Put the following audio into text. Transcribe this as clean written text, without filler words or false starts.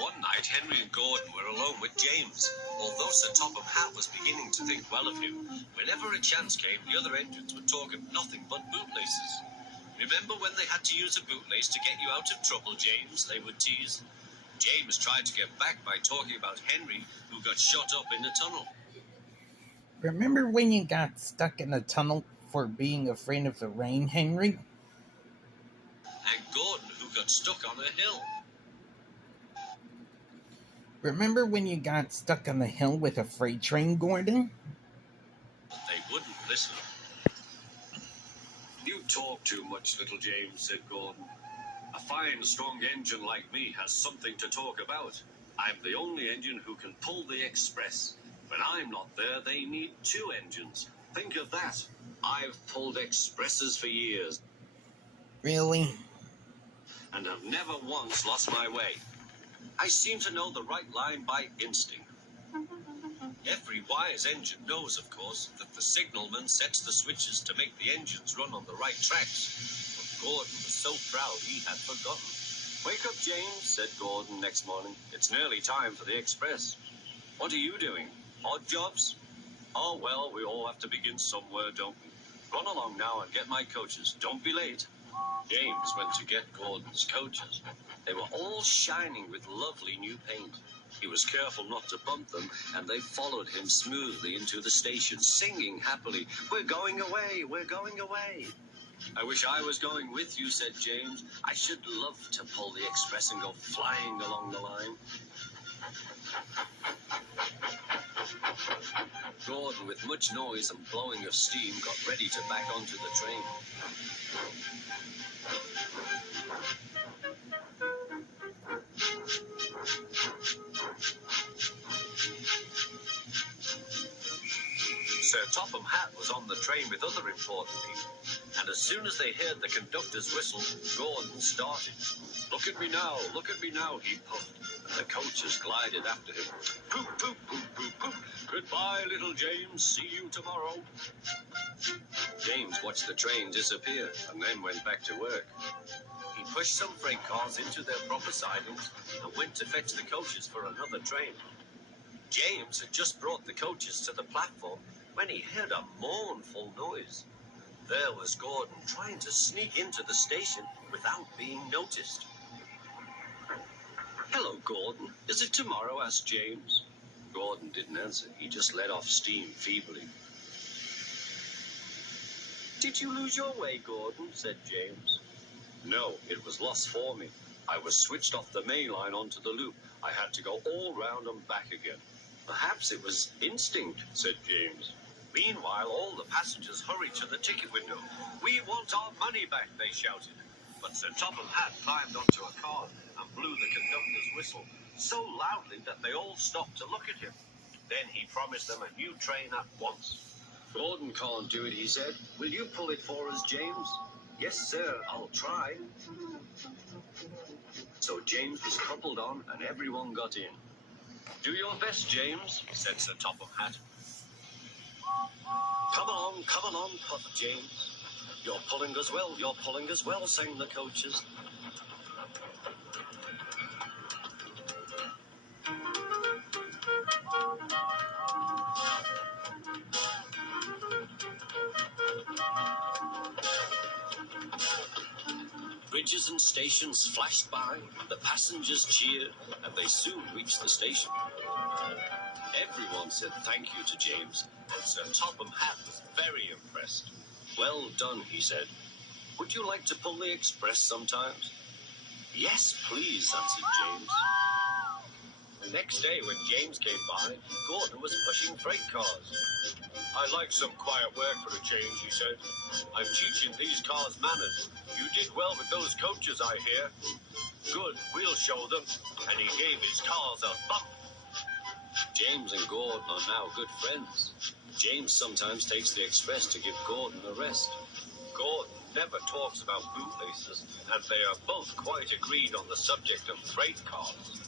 One night, Henry and Gordon were alone with James. Although Sir Topham Hatt was beginning to think well of him, whenever a chance came, the other engines would talk of nothing but bootlaces. Remember when they had to use a bootlace to get you out of trouble, James? They would tease. James tried to get back by talking about Henry, who got shot up in a tunnel. Remember when you got stuck in a tunnel for being afraid of the rain, Henry? And Gordon, who got stuck on a hill. Remember when you got stuck on the hill with a freight train, Gordon? But they wouldn't listen. You talk too much, little James, said Gordon. A fine, strong engine like me has something to talk about. I'm the only engine who can pull the express. When I'm not there, they need two engines. Think of that. I've pulled expresses for years. Really? And have never once lost my way. I seem to know the right line by instinct. Every wise engine knows, of course, that the signalman sets the switches to make the engines run on the right tracks. But Gordon was so proud he had forgotten. Wake up, James, said Gordon next morning. It's nearly time for the express. What are you doing? Odd jobs? Oh, well, we all have to begin somewhere, don't we? Run along now and get my coaches. Don't be late. James went to get Gordon's coaches. They were all shining with lovely new paint. He was careful not to bump them, and they followed him smoothly into the station, singing happily, "We're going away, we're going away." I wish I was going with you, said James. I should love to pull the express and go flying along the line. Gordon, with much noise and blowing of steam, got ready to back onto the train. Sir Topham Hatt was on the train with other important people, and as soon as they heard the conductor's whistle, Gordon started. Look at me now, he puffed, and the coaches glided after him. Poop, poop, poop, poop, poop. Goodbye, little James. See you tomorrow. James watched the train disappear and then went back to work. He pushed some freight cars into their proper sidings and went to fetch the coaches for another train. James had just brought the coaches to the platform when he heard a mournful noise. There was Gordon trying to sneak into the station without being noticed. Hello, Gordon. Is it tomorrow? Asked James. Gordon didn't answer. He just let off steam feebly. Did you lose your way, Gordon? Said James. No, it was lost for me. I was switched off the main line onto the loop. I had to go all round and back again. Perhaps it was instinct, said James. Meanwhile, all the passengers hurried to the ticket window. We want our money back, they shouted. But Sir Topham Hatt climbed onto a car and blew the conductor's whistle so loudly that they all stopped to look at him. Then he promised them a new train at once. Gordon can't do it, he said. Will you pull it for us, James? Yes, sir, I'll try. So James was coupled on and everyone got in. Do your best, James, said Sir Topham Hatt. Come along, puffed James. You're pulling as well, sang the coaches. Bridges and stations flashed by, the passengers cheered, and they soon reached the station. Everyone said thank you to James, and Sir Topham Hatt was very impressed. Well done, he said. Would you like to pull the express sometimes? Yes, please, answered James. The next day, when James came by, Gordon was pushing freight cars. I like some quiet work for a change, he said. I'm teaching these cars manners. You did well with those coaches, I hear. Good, we'll show them. And he gave his cars a bump. James and Gordon are now good friends. James sometimes takes the express to give Gordon a rest. Gordon never talks about bootlaces, and they are both quite agreed on the subject of freight cars.